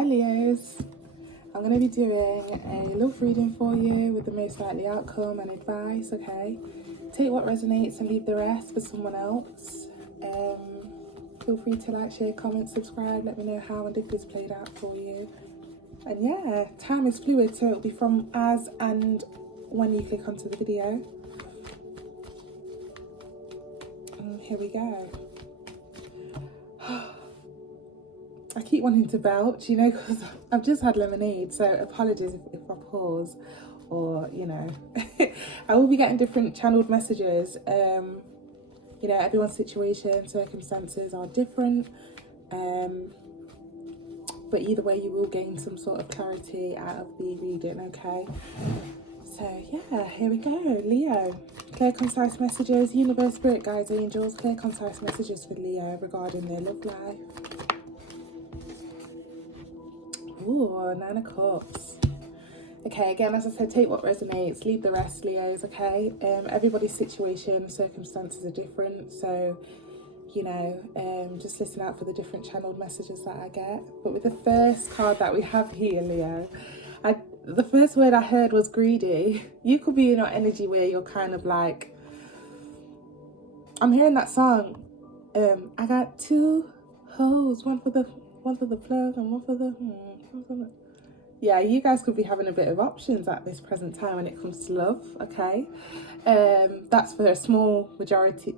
Hi Leos, I'm going to be doing a love reading for you with the most likely outcome and advice, okay? Take what resonates and leave the rest for someone else. Feel free to like, share, comment, subscribe, let me know how and if this played out for you. And yeah, time is fluid, so it'll be from as and when you click onto the video. And here we go. I keep wanting to belch, you know, because I've just had lemonade, so apologies if I pause or, you know. I will be getting different channeled messages. You know, everyone's situation, circumstances are different. But either way, you will gain some sort of clarity out of the reading, okay? So, yeah, here we go. Leo. Clear, concise messages. Universe, spirit guides, angels. Clear, concise messages for Leo regarding their love life. Ooh, 9 of Cups. Okay, again, as I said, take what resonates, leave the rest, Leos, okay? Everybody's situation, circumstances are different, so, you know, just listen out for the different channeled messages that I get. But with the first card that we have here, Leo, the first word I heard was greedy. You could be in your energy where you're kind of like, I'm hearing that song, I got 2 hoes, one for the plug and one for the yeah, you guys could be having a bit of options at this present time when it comes to love, okay? That's for a small majority.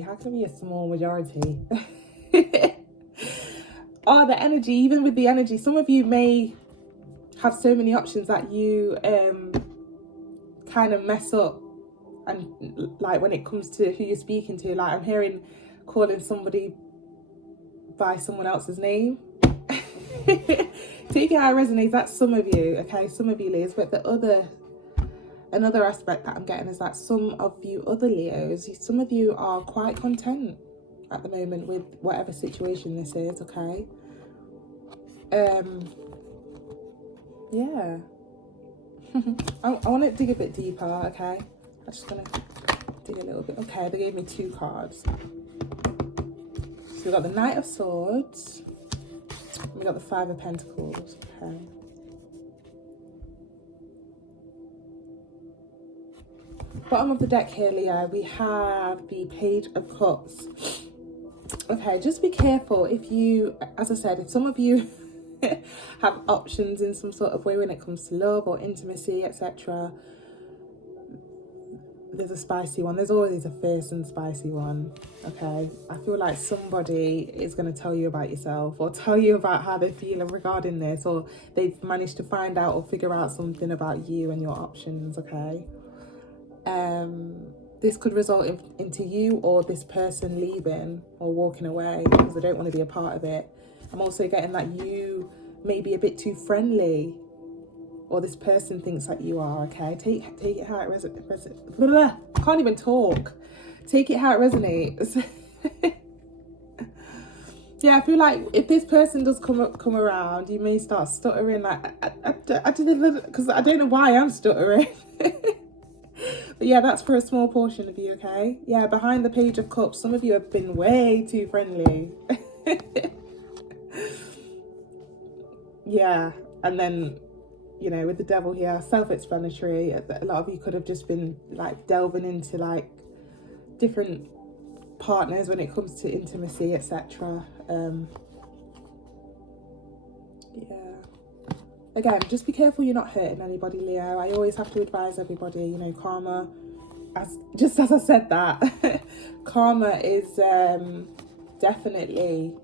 How can it be a small majority? Oh, the energy, even with the energy, some of you may have so many options that you kind of mess up. And like when it comes to who you're speaking to, like I'm hearing calling somebody by someone else's name. Take it how it resonates. That's some of you, okay? Some of you Leos, but another aspect that I'm getting is that some of you other Leos, some of you are quite content at the moment with whatever situation this is, okay? Yeah. I want to dig a bit deeper, okay? I'm just gonna dig a little bit. Okay, they gave me 2 cards. So we got the Knight of Swords. We got the 5 of Pentacles, okay. Bottom of the deck here, Leo, we have the Page of Cups. Okay, just be careful if you, as I said, if some of you have options in some sort of way when it comes to love or intimacy, etc. There's a spicy one. There's always a fierce and spicy one, okay? I feel like somebody is going to tell you about yourself or tell you about how they're feeling regarding this, or they've managed to find out or figure out something about you and your options, okay? This could result into you or this person leaving or walking away because they don't want to be a part of it. I'm also getting that you may be a bit too friendly, or this person thinks that you are, okay? Take it how it resonates. Can't even talk. Take it how it resonates. Yeah, I feel like if this person does come around, you may start stuttering. Like, because I don't know why I'm stuttering. But yeah, that's for a small portion of you, okay? Yeah, behind the Page of Cups, some of you have been way too friendly. Yeah, and then, you know, with the Devil here, self-explanatory. A lot of you could have just been like delving into like different partners when it comes to intimacy, etc. Yeah. Again, just be careful you're not hurting anybody, Leo. I always have to advise everybody, you know, karma, just as I said that, karma is definitely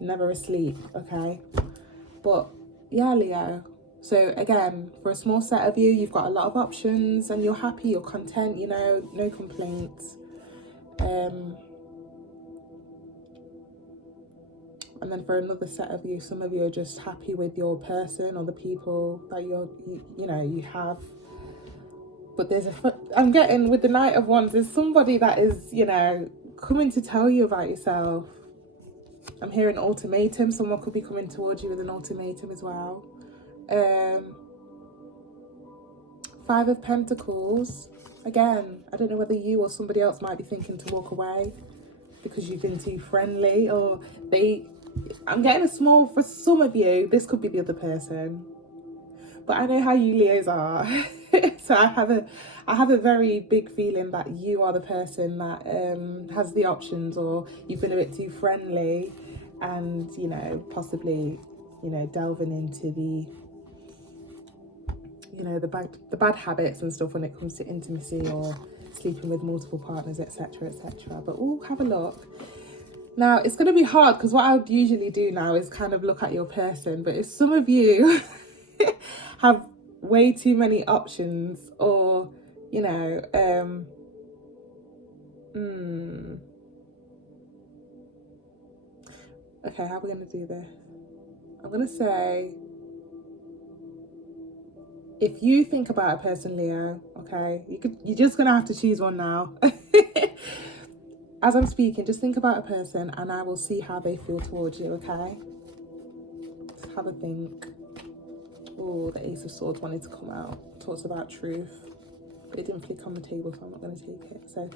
never asleep, okay? But yeah, Leo. So again, for a small set of you, you've got a lot of options and you're happy, you're content, you know, no complaints. And then for another set of you, some of you are just happy with your person or the people that you have. But I'm getting with the Knight of Wands, there's somebody that is, you know, coming to tell you about yourself. I'm hearing ultimatum. Someone could be coming towards you with an ultimatum as well. 5 of Pentacles. Again, I don't know whether you or somebody else might be thinking to walk away because you've been too friendly, or they I'm getting a small, for some of you, this could be the other person. But I know how you Leos are. So I have a very big feeling that you are the person that has the options, or you've been a bit too friendly and, you know, possibly, you know, delving into the, you know, the bad habits and stuff when it comes to intimacy or sleeping with multiple partners, etc., etc. But we'll have a look. Now, it's going to be hard because what I would usually do now is kind of look at your person. But if some of you have way too many options, or, you know, okay, how are we going to do this? I'm going to say, if you think about a person, Leo, okay, you're just going to have to choose one now. As I'm speaking, just think about a person and I will see how they feel towards you, okay? Just have a think. Oh, the Ace of Swords wanted to come out. Talks about truth. But it didn't flick on the table, so I'm not going to take it. So,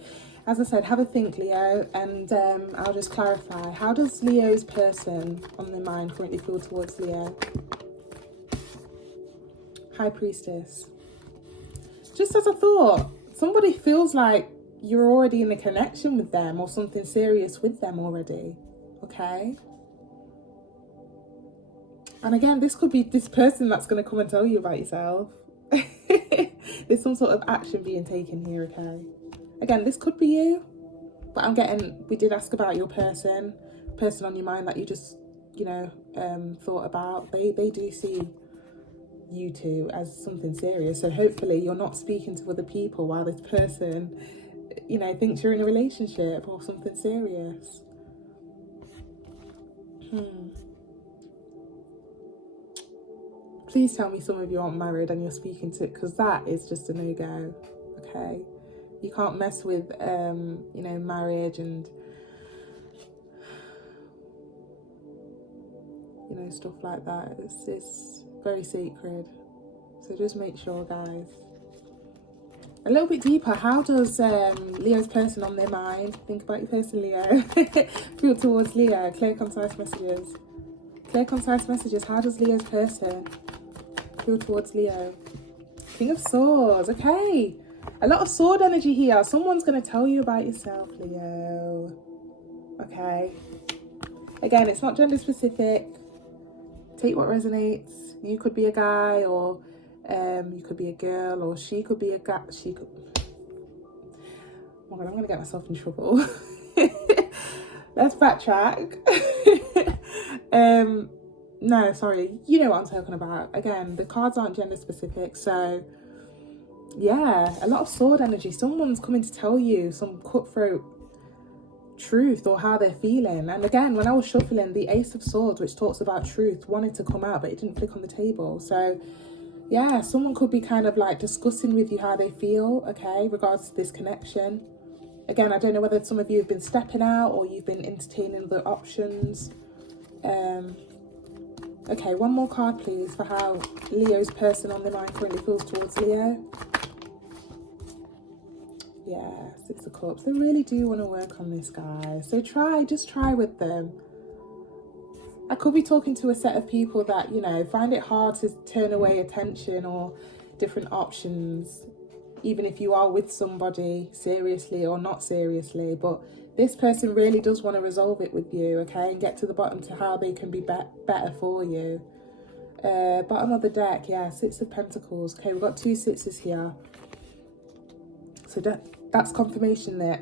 as I said, have a think, Leo, and I'll just clarify. How does Leo's person on their mind currently feel towards Leo? High Priestess. Just as a thought, somebody feels like you're already in a connection with them or something serious with them already, okay? And again, this could be this person that's going to come and tell you about yourself. There's some sort of action being taken here, okay? Again, this could be you, but I'm getting, we did ask about your person on your mind that you just, you know, thought about. They do see you two as something serious. So hopefully you're not speaking to other people while this person, you know, thinks you're in a relationship or something serious. Please tell me some of you aren't married and you're speaking to, because that is just a no-go, okay? You can't mess with, you know, marriage and, you know, stuff like that. It's very sacred. So just make sure, guys. A little bit deeper, how does Leo's person on their mind, think about your person, Leo, feel towards Leo? Clear, concise messages. Clear, concise messages. How does Leo's person feel towards Leo? King of Swords. Okay. A lot of sword energy here. Someone's going to tell you about yourself, Leo. Okay. Again, it's not gender specific. Take what resonates. You could be a guy, or you could be a girl, or she could be a guy. She could... Oh my God, I'm going to get myself in trouble. Let's backtrack. No, sorry. You know what I'm talking about. Again, the cards aren't gender specific. So, yeah, a lot of sword energy. Someone's coming to tell you some cutthroat truth or how they're feeling. And again, when I was shuffling, the Ace of Swords, which talks about truth, wanted to come out, but it didn't flick on the table. So, yeah, someone could be kind of like discussing with you how they feel, okay, regards to this connection. Again, I don't know whether some of you have been stepping out or you've been entertaining other options. Okay, one more card, please, for how Leo's person on their mind currently feels towards Leo. Yeah, Six of Cups. They really do want to work on this, guys. So just try with them. I could be talking to a set of people that, you know, find it hard to turn away attention or different options, even if you are with somebody seriously or not seriously. But this person really does want to resolve it with you, okay, and get to the bottom to how they can be better for you. Bottom of the deck, yeah, Six of Pentacles. Okay, we've got two sixes here. So that's confirmation there.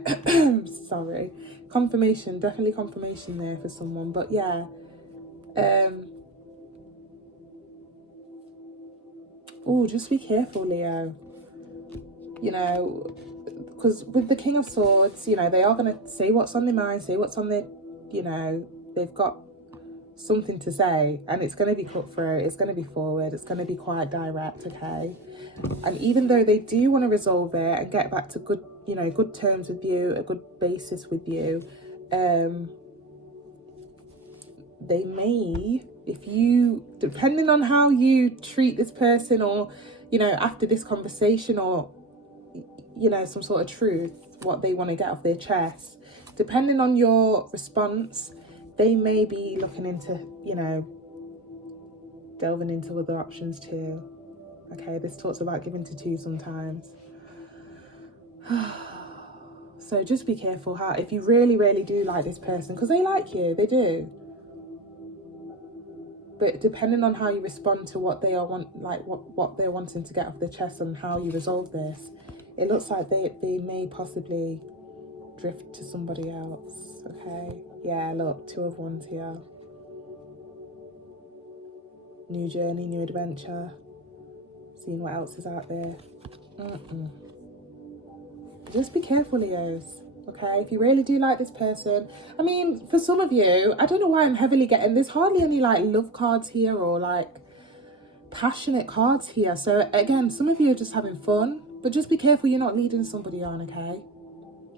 Sorry. Confirmation, definitely confirmation there for someone. But yeah. Oh, just be careful, Leo. You know, because with the King of Swords, you know, they are going to say what's on their mind, say what's on their, you know, they've got something to say, and it's going to be cutthroat, it's going to be forward, it's going to be quite direct, okay? And even though they do want to resolve it and get back to good, you know, good terms with you, a good basis with you, they may, if you, depending on how you treat this person, or, you know, after this conversation, or, you know, some sort of truth, what they want to get off their chest, depending on your response, they may be looking into, you know, delving into other options too. Okay, this talks about giving to two sometimes. So just be careful how, if you really, really do like this person, because they like you, they do. But depending on how you respond to what they are what they're wanting to get off their chest and how you resolve this, it looks like they may possibly drift to somebody else. Okay, yeah, look, 2 of Wands here. New journey, new adventure, seeing what else is out there. Just be careful, Leos. Okay, if you really do like this person, I mean, for some of you, I don't know why I'm heavily getting, there's hardly any like love cards here or like passionate cards here. So again, some of you are just having fun, but just be careful you're not leading somebody on. Okay,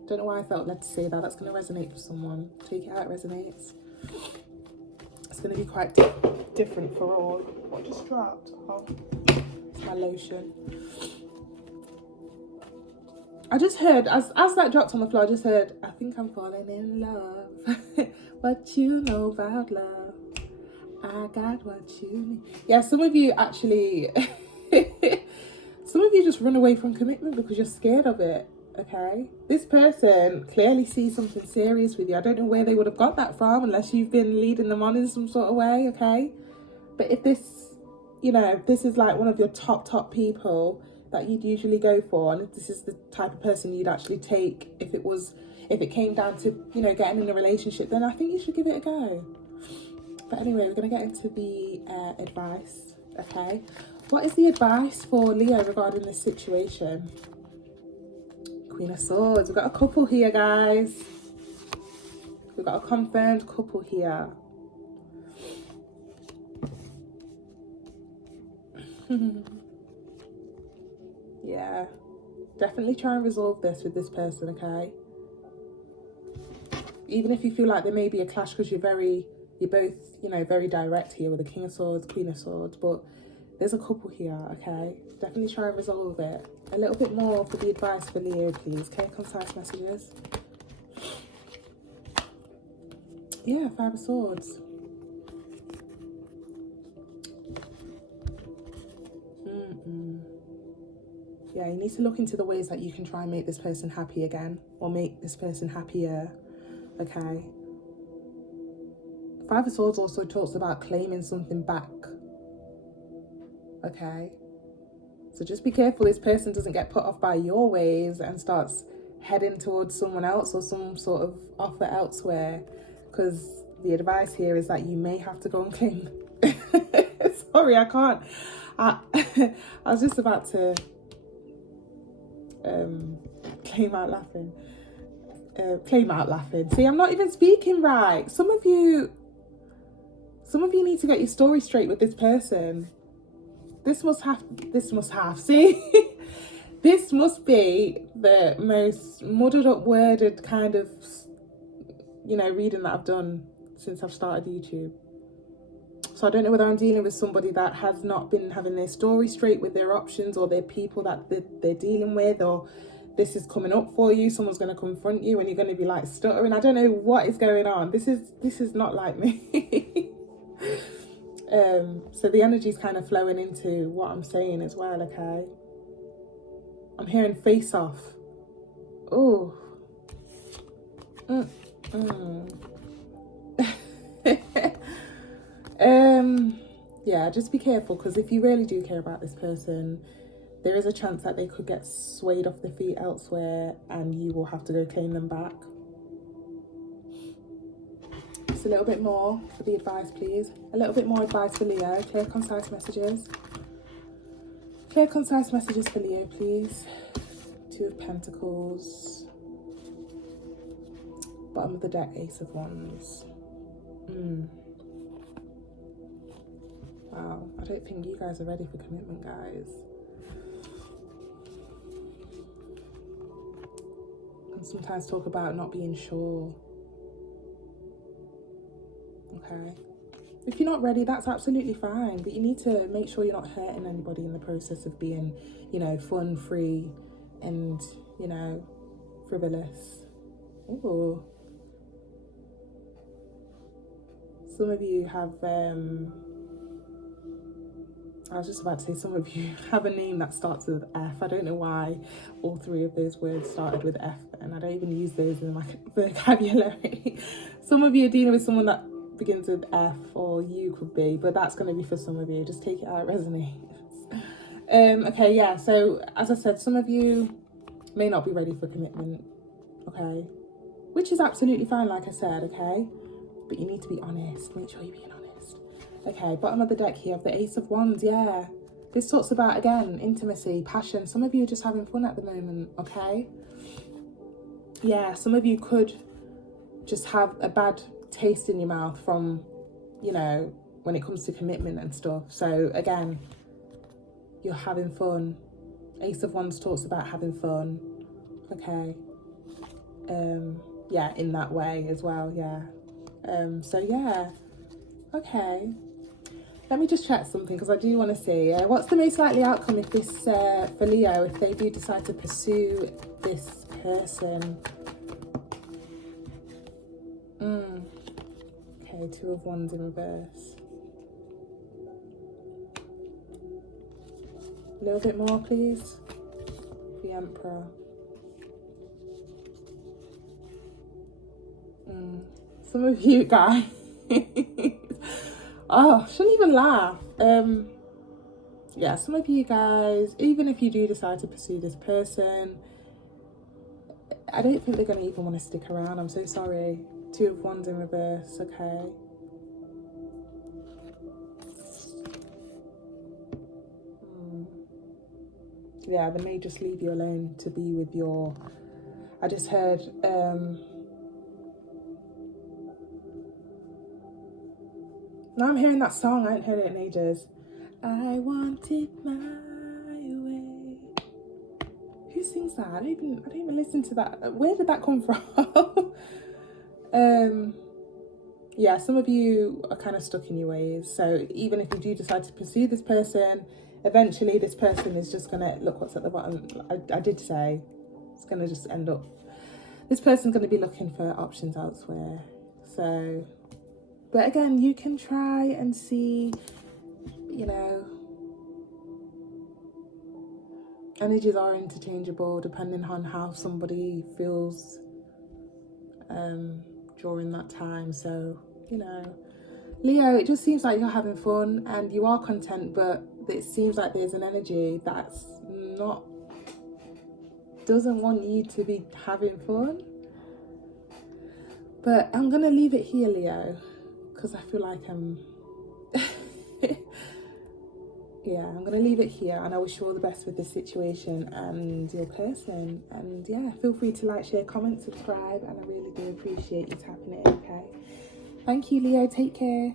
don't know why I felt led to say that. That's going to resonate for someone. Take it how it resonates. It's going to be quite different for all. What just dropped? Oh, it's my lotion. I just heard, as that dropped on the floor, I just heard, I think I'm falling in love. What you know about love, I got what you need. Yeah, some of you actually, some of you just run away from commitment because you're scared of it, okay? This person clearly sees something serious with you. I don't know where they would have got that from unless you've been leading them on in some sort of way, okay? But if this, you know, if this is like one of your top people that you'd usually go for, and if this is the type of person you'd actually take if it came down to, you know, getting in a relationship, then I think you should give it a go. But anyway, we're going to get into the advice, okay? What is the advice for Leo regarding this situation? Queen of Swords. We've got a couple here, guys. We've got a confirmed couple here. Yeah, definitely try and resolve this with this person, okay? Even if you feel like there may be a clash because you're both, you know, very direct here with the King of Swords, Queen of Swords, but there's a couple here, okay? Definitely try and resolve it. A little bit more for the advice for Leo, please. Okay, concise messages. Yeah, 5 of Swords. Yeah, you need to look into the ways that you can try and make this person happy again, or make this person happier, okay? 5 of Swords also talks about claiming something back, okay? So just be careful this person doesn't get put off by your ways and starts heading towards someone else or some sort of offer elsewhere, because the advice here is that you may have to go and claim. Sorry, I can't. I was just about to claim out laughing. See, I'm not even speaking right. Some of you need to get your story straight with this person. This must have, see? This must be the most muddled up worded kind of, you know, reading that I've done since I've started YouTube. So I don't know whether I'm dealing with somebody that has not been having their story straight with their options, or their people that they're dealing with, or this is coming up for you. Someone's going to confront you and you're going to be like stuttering. I don't know what is going on. This is not like me. So the energy is kind of flowing into what I'm saying as well, okay? I'm hearing face off. Oh. Yeah, just be careful, because if you really do care about this person, there is a chance that they could get swayed off their feet elsewhere and you will have to go claim them back. Just a little bit more for the advice, please. A little bit more advice for Leo. Clear, concise messages. Clear, concise messages for Leo, please. 2 of Pentacles. Bottom of the deck, Ace of Wands. Wow, I don't think you guys are ready for commitment, guys. And sometimes talk about not being sure. Okay. If you're not ready, that's absolutely fine. But you need to make sure you're not hurting anybody in the process of being, you know, fun, free, and, you know, frivolous. Ooh. Some of you have, I was just about to say, some of you have a name that starts with F. I don't know why all three of those words started with F, and I don't even use those in my vocabulary. Some of you are dealing with someone that begins with F, or you could be, but that's going to be for some of you. Just take it how it resonates. Okay, yeah, so as I said, some of you may not be ready for commitment, okay? Which is absolutely fine, like I said, okay? But you need to be honest. Make sure you're being honest. Okay, bottom of the deck here, the Ace of Wands, yeah. This talks about, again, intimacy, passion. Some of you are just having fun at the moment, okay? Yeah, some of you could just have a bad taste in your mouth from, you know, when it comes to commitment and stuff. So, again, you're having fun. Ace of Wands talks about having fun, okay? Yeah, in that way as well, yeah. So, yeah, okay. Let me just check something because I do want to see what's the most likely outcome if this, for Leo, if they do decide to pursue this person. Okay, Two of Wands in reverse. A little bit more, please. The Emperor. Some of you guys. Oh, shouldn't even laugh. Yeah, some of you guys, even if you do decide to pursue this person, I don't think they're going to even want to stick around. I'm so sorry. Two of Wands in reverse, okay. Yeah, they may just leave you alone to be with your... I just heard... Now I'm hearing that song. I haven't heard it in ages. I want it my way. Who sings that? I don't even listen to that. Where did that come from? Yeah, some of you are kind of stuck in your ways. So even if you do decide to pursue this person, eventually this person is just gonna look what's at the bottom. I did say it's gonna just end up. This person's gonna be looking for options elsewhere. So. But again, you can try and see, you know, energies are interchangeable depending on how somebody feels during that time. So, you know, Leo, it just seems like you're having fun and you are content, but it seems like there's an energy that's not, doesn't want you to be having fun. But I'm going to leave it here, Leo. Because I feel like yeah, I'm going to leave it here, and I wish you all the best with this situation and your person. And yeah, feel free to like, share, comment, subscribe, and I really do appreciate you tapping it in, okay? Thank you, Leo. Take care.